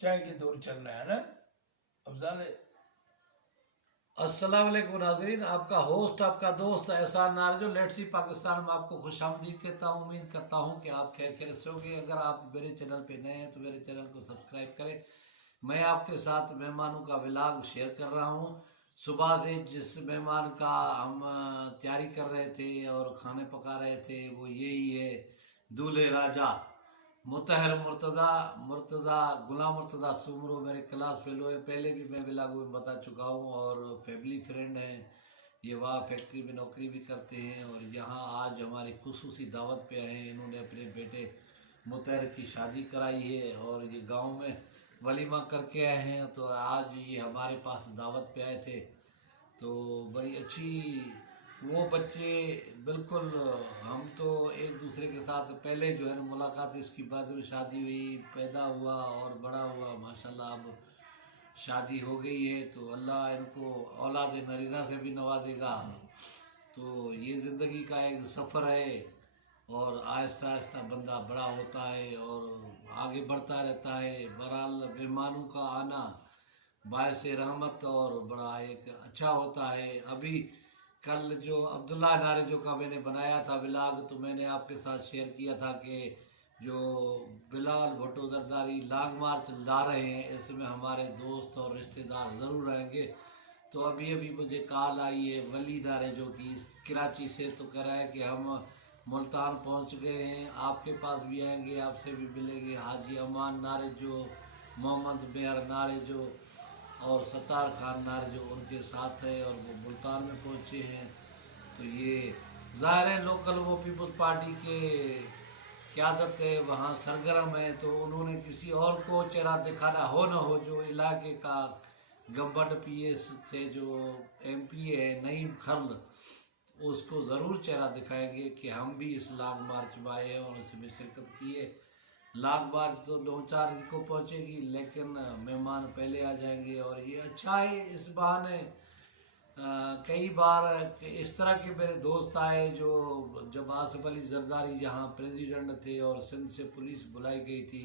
चाय के दौर चल रहा है ना अफजाल। अस्सलाम वालेकुम नाज़रीन, आपका होस्ट आपका दोस्त एहसान नारजो लेट्स सी पाकिस्तान में आपको खुशामदीद कहता हूँ। उम्मीद करता हूँ कि आप खैर खैरियत से होंगे। अगर आप मेरे चैनल पे नए हैं तो मेरे चैनल को सब्सक्राइब करें। मैं आपके साथ मेहमानों का व्लॉग शेयर कर रहा हूँ। सुबह से जिस मेहमान का हम तैयारी कर रहे थे और खाने पका रहे थे वो यही है, दूल्हे राजा मुतहर मुर्तज़ा मुर्तज़ा गुलाम मुर्तज़ा सुमरो मेरे क्लास फेलो है। पहले भी मैं व्लॉग में बता चुका हूँ और फैमिली फ्रेंड हैं। ये वहाँ फैक्ट्री में नौकरी भी करते हैं और यहाँ आज हमारी खुसूसी दावत पे आए हैं। इन्होंने अपने बेटे मुतहर की शादी कराई है और ये गांव में वलीमा करके आए हैं। तो आज ये हमारे पास दावत पे आए थे। तो बड़ी अच्छी वो बच्चे बिल्कुल, हम तो एक दूसरे के साथ पहले जो है ना मुलाकात, इसकी बाद में शादी हुई, पैदा हुआ और बड़ा हुआ माशाल्लाह। अब शादी हो गई है तो अल्लाह इनको औलाद नरीना से भी नवाजेगा। तो ये ज़िंदगी का एक सफ़र है और आहिस्ता आहिस्ता बंदा बड़ा होता है और आगे बढ़ता रहता है। बहरहाल मेहमानों का आना बायस रहमत और बड़ा एक अच्छा होता है। अभी कल जो अब्दुल्ला नारिजो का मैंने बनाया था व्लॉग, तो मैंने आपके साथ शेयर किया था कि जो बिलाल भुट्टो जरदारी लॉन्ग मार्च ला रहे हैं, इसमें हमारे दोस्त और रिश्तेदार ज़रूर रहेंगे। तो अभी अभी मुझे कॉल आई है वली नारिजो की कराची से, तो कह रहा है कि हम मुल्तान पहुंच गए हैं, आपके पास भी आएंगे, आपसे भी मिलेंगे। हाजी अमान नारिजो, मोहम्मद मेहर नारिजो और सत्तार खान नारिजो उनके साथ है और वो मुल्तान में पहुंचे हैं। तो ये ज़ाहिर है लोकल वो पीपल्स पार्टी के क़यादत है वहाँ सरगर्म है, तो उन्होंने किसी और को चेहरा दिखाना हो न हो। जो इलाके का गंबट पीएस से जो एमपी है नईम खर्ल, उसको ज़रूर चेहरा दिखाएंगे कि हम भी इस लॉन्ग मार्च में आए हैं और इसमें शिरकत की है। लॉन्ग मार्च तो 2-4 को पहुँचेगी लेकिन मेहमान पहले आ जाएंगे और ये अच्छा है। इस बहाने कई बार इस तरह के मेरे दोस्त आए जो जब आसिफ अली जरदारी यहाँ प्रेसिडेंट थे और सिंध से पुलिस बुलाई गई थी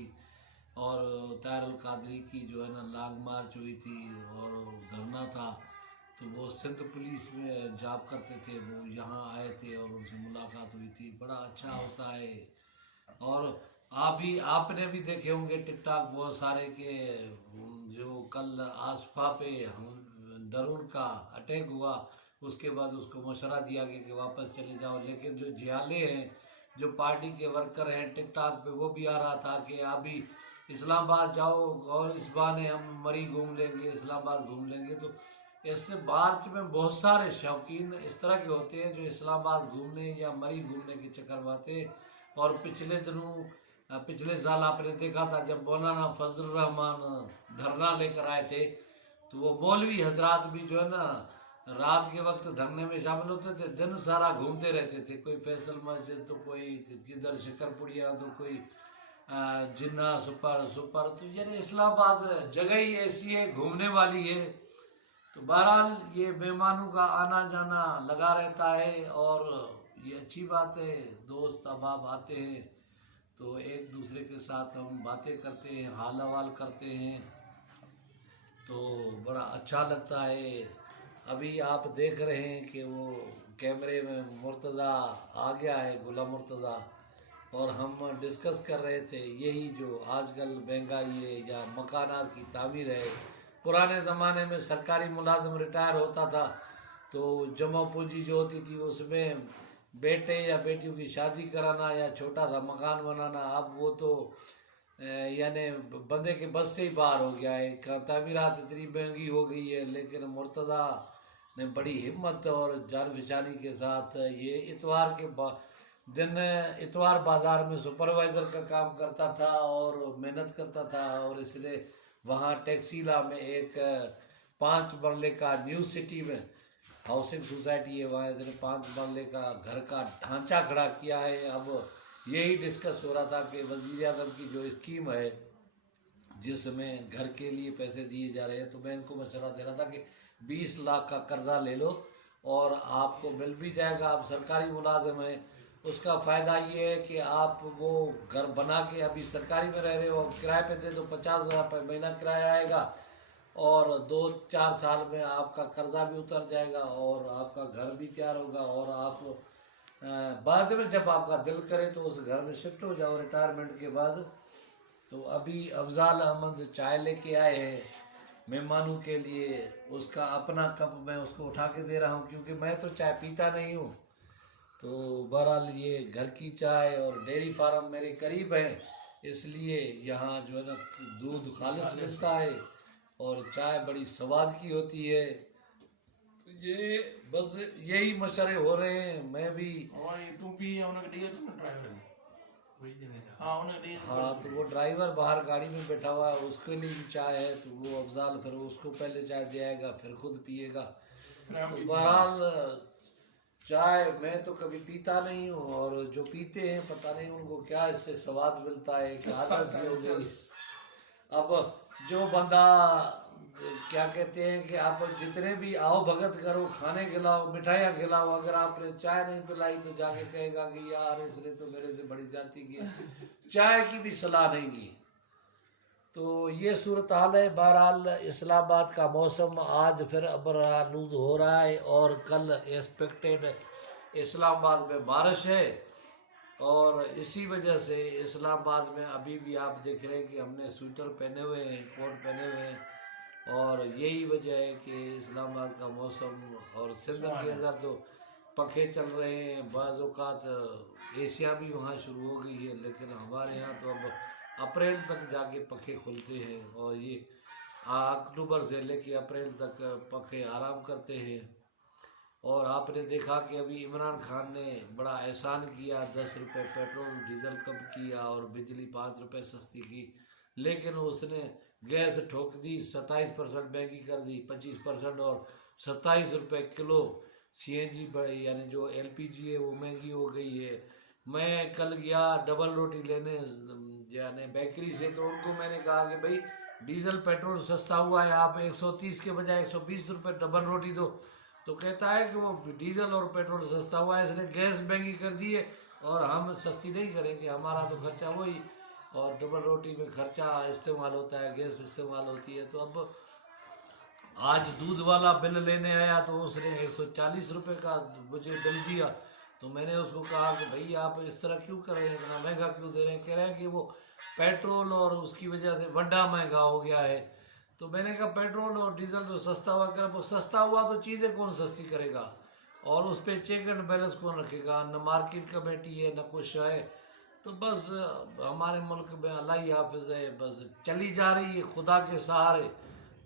और ताहिर अल कादरी की जो है ना लॉन्ग मार्च हुई थी और धरना था, तो वो सिंध पुलिस में जॉब करते थे, वो यहाँ आए थे और उनसे मुलाकात हुई थी। बड़ा अच्छा होता है। और आपने भी देखे होंगे टिकटॉक बहुत सारे के, जो कल आसफा पे डरून का अटैक हुआ, उसके बाद उसको मशवरा दिया गया कि वापस चले जाओ। लेकिन जो जियाले हैं, जो पार्टी के वर्कर हैं, टिकटॉक पे वो भी आ रहा था कि अभी इस्लामाबाद जाओ और इस बहाने हम मरी घूम लेंगे, इस्लामाबाद घूम लेंगे। तो इससे मार्च में बहुत सारे शौकीन इस तरह के होते हैं जो इस्लामाबाद घूमने या मरी घूमने के चक्कर में आते हैं। और पिछले साल आपने देखा था जब मौलाना फजल रहमान धरना लेकर आए थे, तो वो मौलवी हजरात भी जो है ना रात के वक्त धरने में शामिल होते थे, दिन सारा घूमते रहते थे। कोई फैसल मस्जिद, तो कोई किधर शिकरपुड़िया, तो कोई जिन्ना सुपर सुपर। तो यानी इस्लामाबाद जगह ही ऐसी है, घूमने वाली है। तो बहरहाल ये मेहमानों का आना जाना लगा रहता है और ये अच्छी बात है। दोस्त अहबाब आते हैं तो एक दूसरे के साथ हम बातें करते हैं, हाल हवाल करते हैं, तो बड़ा अच्छा लगता है। अभी आप देख रहे हैं कि वो कैमरे में मुर्तज़ा आ गया है, गुलाम मुर्तज़ा, और हम डिस्कस कर रहे थे यही जो आजकल महंगाई है या मकानात की तामीर है। पुराने ज़माने में सरकारी मुलाजिम रिटायर होता था तो जमा पूंजी जो होती थी उसमें बेटे या बेटियों की शादी कराना या छोटा सा मकान बनाना, अब वो तो यानी बंदे के बस से ही बाहर हो गया है। तामीरात इतनी महंगी हो गई है, लेकिन मुर्तज़ा ने बड़ी हिम्मत और जान फिशानी के साथ ये इतवार के दिन इतवार बाज़ार में सुपरवाइज़र का काम करता था और मेहनत करता था। और इसलिए वहाँ टैक्सीला में एक 5 मरले का न्यू सिटी में हाउसिंग सोसाइटी है, वहाँ इसने 5 मरले का घर का ढांचा खड़ा किया है। अब यही डिस्कस हो रहा था कि वज़ीर आज़म की जो स्कीम है जिसमें घर के लिए पैसे दिए जा रहे हैं, तो मैं इनको मशवरा दे रहा था कि 20 लाख का कर्जा ले लो और आपको मिल भी जाएगा। आप सरकारी मुलाजिम हैं, उसका फ़ायदा ये है कि आप वो घर बना के अभी सरकारी में रह रहे हो, किराए पे दे दो, 50,000 रुपये महीना किराया आएगा और 2-4 साल में आपका कर्जा भी उतर जाएगा और आपका घर भी तैयार होगा और आप बाद में जब आपका दिल करे तो उस घर में शिफ्ट हो जाओ रिटायरमेंट के बाद। तो अभी अफजाल अहमद चाय लेके आए हैं मेहमानों के लिए, उसका अपना कप मैं उसको उठा के दे रहा हूँ क्योंकि मैं तो चाय पीता नहीं हूँ। तो बहरहाल ये घर की चाय और डेयरी फार्म मेरे करीब है, इसलिए यहाँ जो है ना दूध खालिस मिलता है और चाय बड़ी स्वाद की होती है। तो ये बस यही मशवरे हो रहे हैं। मैं भी हाँ, तो वो ड्राइवर बाहर गाड़ी में बैठा हुआ है, उसके लिए भी चाय है, तो वो अफजाल फिर उसको पहले चाय दे आएगा फिर खुद पिएगा। तो बहरहाल चाय मैं तो कभी पीता नहीं हूँ और जो पीते हैं पता नहीं उनको क्या इससे स्वाद मिलता है, क्या आदत सी हो गई। अब जो बंदा क्या कहते हैं कि आप जितने भी आओ भगत करो, खाने खिलाओ, मिठाइयाँ खिलाओ, अगर आपने चाय नहीं पिलाई तो जाके कहेगा कि यार इसने तो मेरे से बड़ी ज्यादती की, चाय की भी सलाह नहीं की। तो ये सूरत हाल है। बहरहाल इस्लामाबाद का मौसम आज फिर अबरालूद हो रहा है और कल एक्सपेक्टेड इस्लामाबाद में बारिश है और इसी वजह से इस्लामाबाद में अभी भी आप देख रहे हैं कि हमने स्वेटर पहने हुए हैं, कोट पहने हुए हैं और यही वजह है कि इस्लामाबाद का मौसम और सिंध के अंदर तो पंखे चल रहे हैं, बाज़ औक़ात एशिया भी वहाँ शुरू हो गई है, लेकिन हमारे यहाँ तो अब अप्रैल तक जाके पंखे खुलते हैं और ये अक्टूबर से लेके अप्रैल तक पंखे आराम करते हैं। और आपने देखा कि अभी इमरान खान ने बड़ा एहसान किया, 10 रुपये पेट्रोल डीजल कम किया और बिजली 5 रुपये सस्ती की, लेकिन उसने गैस ठोक दी, 27% महंगी कर दी, 25% और 27 रुपये किलो CNG यानी जो LPG है वो महंगी हो गई है। मैं कल गया डबल रोटी लेने यानी बेकरी से, तो उनको मैंने कहा कि भाई डीजल पेट्रोल सस्ता हुआ है, आप 130 के बजाय 120 रुपये डबल रोटी दो। तो कहता है कि वो डीजल और पेट्रोल सस्ता हुआ है, इसने गैस महंगी कर दी है और हम सस्ती नहीं करेंगे, हमारा तो खर्चा वही, और डबल रोटी में खर्चा इस्तेमाल होता है, गैस इस्तेमाल होती है। तो अब आज दूध वाला बिल लेने आया तो उसने 140 रुपये का मुझे बिल दिया। तो मैंने उसको कहा कि भाई आप इस तरह क्यों कर रहे हैं, इतना महंगा क्यों दे रहे हैं? कह रहे हैं कि वो पेट्रोल और उसकी वजह से वड्डा महंगा हो गया है। तो मैंने कहा पेट्रोल और डीजल तो सस्ता हुआ, कर वो सस्ता हुआ तो चीज़ें कौन सस्ती करेगा और उस पर चेक एंड बैलेंस कौन रखेगा? न मार्केट कमेटी है न कुछ है। तो बस हमारे मुल्क में अल्लाह ही हाफिज़ है, बस चली जा रही है खुदा के सहारे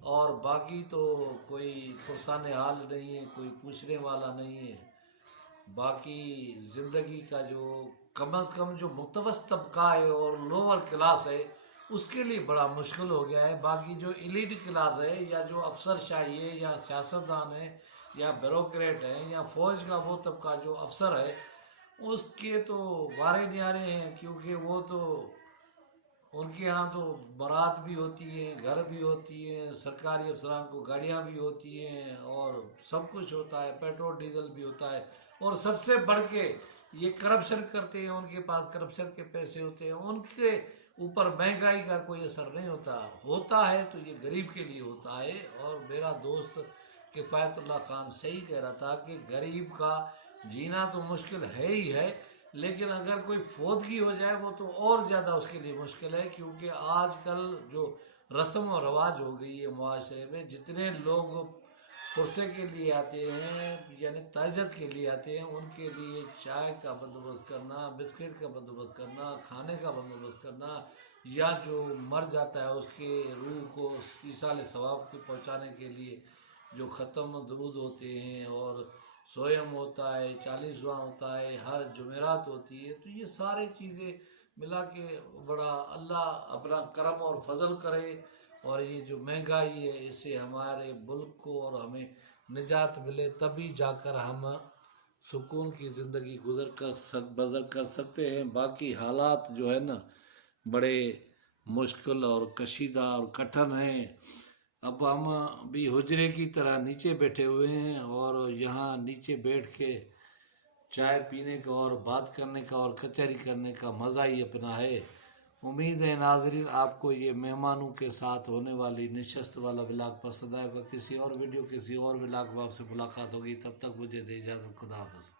और बाकी तो कोई पुरसाने हाल नहीं है, कोई पूछने वाला नहीं है। बाकी ज़िंदगी का जो कम अज़ कम जो मुख्तवस तबका है और लोअर क्लास है उसके लिए बड़ा मुश्किल हो गया है। बाकी जो एलीट क्लास है या जो अफसरशाही है या सियासतदान है या ब्यूरोक्रेट है या फ़ौज का वो तबका जो अफसर है, उसके तो वारे न्यारे हैं, क्योंकि वो तो उनके यहाँ तो बारात भी होती है, घर भी होती है, सरकारी अफसरान को गाड़ियाँ भी होती हैं और सब कुछ होता है, पेट्रोल डीजल भी होता है। और सबसे बढ़ के ये करप्शन करते हैं, उनके पास करप्शन के पैसे होते हैं, उनके ऊपर महंगाई का कोई असर नहीं होता, होता है तो ये गरीब के लिए होता है। और मेरा दोस्त किफ़ायतुल्लाह खान सही कह रहा था कि गरीब का जीना तो मुश्किल है ही है, लेकिन अगर कोई फौतगी हो जाए वो तो और ज़्यादा उसके लिए मुश्किल है, क्योंकि आजकल जो रस्म और रवाज हो गई है मुआशरे में, जितने लोग पुरसे के लिए आते हैं यानी ताज़त के लिए आते हैं, उनके लिए चाय का बंदोबस्त करना, बिस्किट का बंदोबस्त करना, खाने का बंदोबस्त करना, या जो मर जाता है उसके रूह को ईसाल सवाब के पहुँचाने के लिए जो ख़त्म दरूद होते हैं और सोयम होता है, 40वां होता है, हर जुमेरात होती है। तो ये सारी चीज़ें मिला के बड़ा अल्लाह अपना करम और फजल करे और ये जो महंगाई है इससे हमारे मुल्क को और हमें निजात मिले, तभी जाकर हम सुकून की ज़िंदगी बसर कर सकते हैं। बाकी हालात जो है ना बड़े मुश्किल और कशीदा और कठिन हैं। अब हम भी हुजरे की तरह नीचे बैठे हुए हैं और यहाँ नीचे बैठ के चाय पीने का और बात करने का और कचहरी करने का मज़ा ही अपना है। उम्मीद है नाजरीन आपको ये मेहमानों के साथ होने वाली नशस्त वाला व्लॉग पसंद आएगा। किसी और वीडियो किसी और व्लॉग में आपसे मुलाकात होगी, तब तक मुझे दे इजाज़त। खुदा हाफ़िज़।